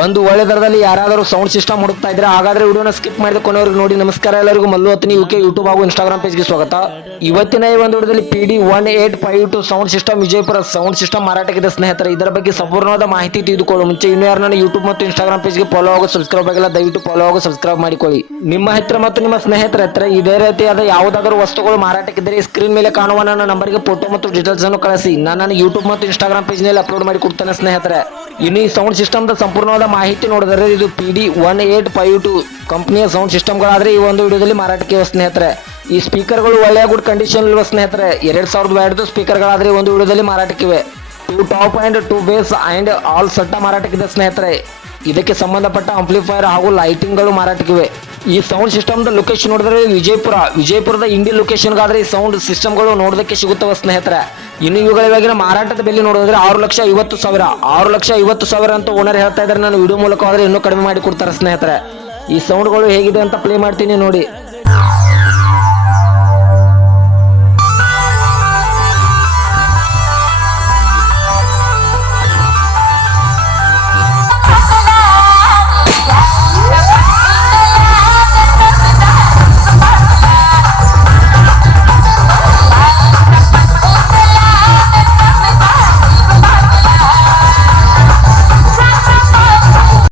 ಒಂದು ಒಳ್ಳೆ ದರದಲ್ಲಿ ಯಾರಾದರೂ ಸೌಂಡ್ ಸಿಸ್ಟಮ್ ಹುಡುಕ್ತಾ ಇದ್ರೆ ಹಾಗಾದ್ರೆ ವಿಡಿಯೋನ ಸ್ಕಿಪ್ ಮಾಡಿದ ಕೊನೆವರೆಗೂ ನೋಡಿ. ನಮಸ್ಕಾರ ಎಲ್ಲರಿಗೂ. ಮಲ್ಲು ಹತ್ತಿನಿ ಯುಕೆ ಯೂಟ್ಯೂಬ್ ಹಾಗೂ ಇನ್ಸ್ಟಾಗ್ರಾಮ್ ಪೇಜ್ಗೆ ಸ್ವಾಗತ. ಇವತ್ತಿನ ಈ ಒಂದು ವಿಡಿಯೋದಲ್ಲಿ P D one eight five two sound system Vijayapura sound system ಮಾರಾಟಕ್ಕಿದೆ ಸ್ನೇಹಿತರೆ, ಇದರ ಬಗ್ಗೆ ಸಂಪೂರ್ಣವಾದ ಮಾಹಿತಿ ತಿಳಿದುಕೊಳ್ಳೋ ಮುಂಚೆ ಇನ್ನೂ ಯಾರು ನನ್ನ ಯೂಟ್ಯೂಬ್ ಮತ್ತು ಇನ್ಸ್ಟಾಗ್ರಾಮ್ ಪೇಜ್ಗೆ ಫಾಲೋ ಆಗೋ ಸಬ್ಸ್ಕ್ರೈಬ್ ಆಗಿಲ್ಲ, ದಯವಿಟ್ಟು ಫಾಲೋ ಆಗೋ ಸಬ್ಸ್ಕ್ರೈಬ್ ಮಾಡಿಕೊಳ್ಳಿ. ನಿಮ್ಮ ಹತ್ರ ಮತ್ತು ನಿಮ್ಮ ಸ್ನೇಹಿತರ ಹತ್ರ ಇದೇ ರೀತಿಯಾದ ಯಾವುದಾದರೂ ವಸ್ತುಗಳು ಮಾರಾಟಕ್ಕಿದ್ದರೆ ಸ್ಕ್ರೀನ್ ಮೇಲೆ ಕಾಣುವ ನನ್ನ ನಂಬರ್ಗೆ ಫೋಟೋ ಮತ್ತು ಡೀಟೇಲ್ಸ್ ಅನ್ನು ಕಳಿಸಿ. ನಾನು ನನ್ನ ಯೂಟ್ಯೂಬ್ ಮತ್ತು ಇನ್ಸ್ಟಾಗ್ರಾಮ್ ಪೇಜ್ನಲ್ಲಿ ಅಪ್ಲೋಡ್ ಮಾಡಿ ಕೊಡ್ತೇನೆ ಸ್ನೇಹಿತರೆ. ಇನ್ನು ಈ ಸೌಂಡ್ ಸಿಸ್ಟಮ್ ಸಂಪೂರ್ಣವಾದ ಮಾಹಿತಿ ನೋಡಿದರೆ ಇದು P D one eight five two ಕಂಪ್ನಿಯ sound ಸಿಸ್ಟಮ್ಗಳಾದರೆ ಈ ಒಂದು ವಿಡಿಯೋದಲ್ಲಿ ಮಾರಾಟಕ್ಕೆ ಸ್ನೇಹಿತರೆ. ಈ ಸ್ಪೀಕರ್ಗಳು ಒಳ್ಳೆಯ ಗುಡ್ ಕಂಡೀಷನ್ ಇರುವ ಸ್ನೇಹಿತರೆ? ಎರಡು ಸಾವಿರದ ಎರಡು ಸ್ಪೀಕರ್ಗಳಾದರೆ ಈ ಒಂದು ವಿಡಿಯೋದಲ್ಲಿ ಮಾರಾಟಕ್ಕಿವೆ two top and two bass and all set ಮಾರಾಟಕ್ಕಿದೆ ಸ್ನೇಹಿತರೆ. ಇದಕ್ಕೆ ಸಂಬಂಧಪಟ್ಟ ಅಂಪ್ಲಿಫೈರ್ ಹಾಗೂ ಲೈಟಿಂಗ್ಗಳು ಮಾರಾಟಕ್ಕಿವೆ. ಈ ಸೌಂಡ್ ಸಿಸ್ಟಮ್ದ ಲೊಕೇಶನ್ ನೋಡಿದ್ರೆ ವಿಜಯಪುರ, ವಿಜಯಪುರದ ಇಂಡಿ ಲೊಕೇಶನ್ಗಾದ್ರೆ ಈ ಸೌಂಡ್ ಸಿಸ್ಟಮ್ಗಳು ನೋಡೋದಕ್ಕೆ ಸಿಗುತ್ತವೆ ಸ್ನೇಹಿತರೆ. ಇನ್ನು ಇವುಗಳ ಇವಾಗಿನ ಮಾರಾಟದ ಬೆಲೆ ನೋಡಿದ್ರೆ ಆರು ಲಕ್ಷ ಐವತ್ತು ಸಾವಿರ. ಆರು ಲಕ್ಷ ಐವತ್ತು ಸಾವಿರ ಅಂತ ಓನರ್ ಹೇಳ್ತಾ ಇದ್ದಾರೆ. ನಾನು ವಿಡಿಯೋ ಮೂಲಕ ಆದ್ರೆ ಇನ್ನೂ ಕಡಿಮೆ ಮಾಡಿ ಕೊಡ್ತಾರೆ ಸ್ನೇಹಿತರೆ. ಈ ಸೌಂಡ್ಗಳು ಹೇಗಿದೆ ಅಂತ ಪ್ಲೇ ಮಾಡ್ತೀನಿ ನೋಡಿ.